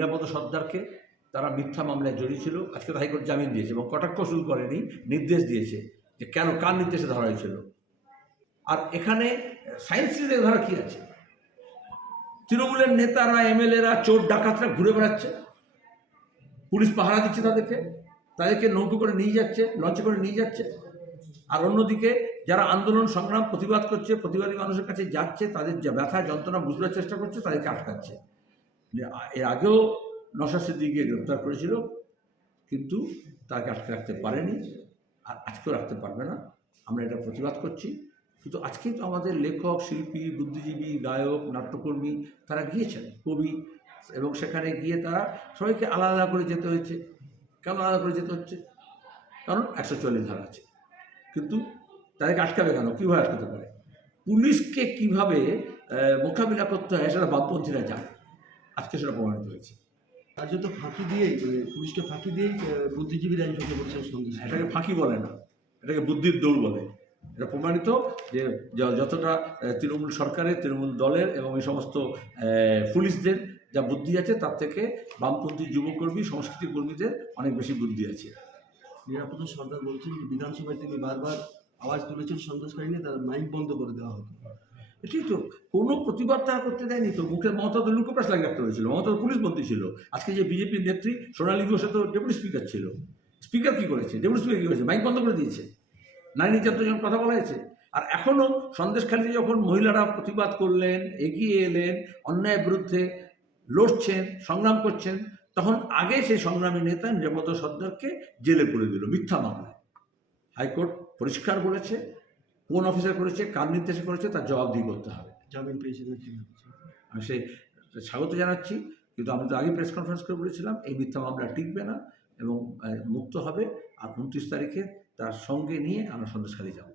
নিরাপদ সর্দারকে তারা মিথ্যা মামলায় জড়িয়ে ছিল। আজকে হাইকোর্ট জামিন দিয়েছে এবং কটাক্ষ শুরু করেনি, নির্দেশ দিয়েছে যে কেন, কার নির্দেশে ধরা হয়েছিল। আর এখানে সায়েন্স সিটে ধরা কি আছে? তৃণমূলের নেতারা, এমএলএরা, চোর ডাকাতরা ঘুরে বেড়াচ্ছে। পুলিশ পাহারা দিচ্ছে তাদেরকে তাদেরকে নৌকো করে নিয়ে যাচ্ছে, লঞ্চে করে নিয়ে যাচ্ছে। আর অন্যদিকে যারা আন্দোলন, সংগ্রাম, প্রতিবাদ করছে, প্রতিবাদী মানুষের কাছে যাচ্ছে, তাদের যা ব্যথা, যন্ত্রণা, বুঝবার চেষ্টা করছে, তাদেরকে আটকাচ্ছে। এর আগেও নশা সিদ্দিকে গ্রেপ্তার করেছিল, কিন্তু তাকে আটকে রাখতে পারেনি আর আজকেও রাখতে পারবে না। আমরা এটা প্রতিবাদ করছি। কিন্তু আজকেই তো আমাদের লেখক, শিল্পী, বুদ্ধিজীবী, গায়ক, নাট্যকর্মী তারা গিয়েছেন, কবি, এবং সেখানে গিয়ে তারা সবাইকে আলাদা আলাদা করে যেতে হয়েছে। কেন আলাদা করে যেতে হচ্ছে? কারণ একশো চল্লিশ ধারা আছে। কিন্তু তাদেরকে আটকাবে কেন? কীভাবে আটকাতে পারে? পুলিশকে কীভাবে মোকাবিলা করতে হয় সেটা বামপন্থীরা জানে। আজকে সেটা প্রমাণিত হয়েছে। কার্যত ফাঁকি দিয়েই মানে পুলিশকে ফাঁকি দিয়েই বুদ্ধিজীবীরা এই চোখে বলছেন সন্দেশ এটাকে ফাঁকি বলে না। এটাকে বুদ্ধির দৌড় বলে। এটা প্রমাণিত যে যতটা তৃণমূল সরকারের তৃণমূল দলের এবং এই সমস্ত পুলিশদের যা বুদ্ধি আছে তার থেকে বামপন্থী যুবকর্মী সংস্কৃতি কর্মীদের অনেক বেশি বুদ্ধি আছে। নিরাপত্তা সরকার বলছেন যে বিধানসভায় তিনি বারবার আওয়াজ তুলেছেন সন্দেশকারী নিয়ে তার মাইক বন্ধ করে দেওয়া হতো। এটাই তো, কোনো প্রতিবাদ তারা করতে দেয়নি তো। মুখে মমতা তো লুকোপ্রাস লাগিয়ে রাখতে হয়েছিল, মমতা পুলিশ মন্ত্রী ছিল। আজকে যে বিজেপির নেত্রী সোনালী ঘোষে তো ডেপুটি স্পিকার ছিল। স্পিকার কী করেছে? ডেপুটি স্পিকার কী করেছে? মাইক বন্ধ করে দিয়েছে। নারী নির্যাতন যখন কথা বলা হয়েছে। আর এখনও সন্দেশখালীতে যখন মহিলারা প্রতিবাদ করলেন, এগিয়ে এলেন, অন্যায়ের বিরুদ্ধে লড়ছেন, সংগ্রাম করছেন, তখন আগে সেই সংগ্রামী নেতা নিরাপত্তা সর্দারকে জেলে পুরে দিল, মিথ্যা মামলায়। হাইকোর্ট পরিষ্কার বলেছে কোন অফিসার করেছে কার নির্দেশে করেছে তার জবাবদিহি করতে হবে। জামিন পেয়েছিলেন আমি সেই স্বাগত জানাচ্ছি কিন্তু আমি তো আগে প্রেস কনফারেন্স করে বলেছিলাম এই মিথ্যা মামলা টিকবে না এবং মুক্ত হবে আর উনত্রিশ তারিখে তার সঙ্গে নিয়ে আমরা সন্দেশখালী যাব।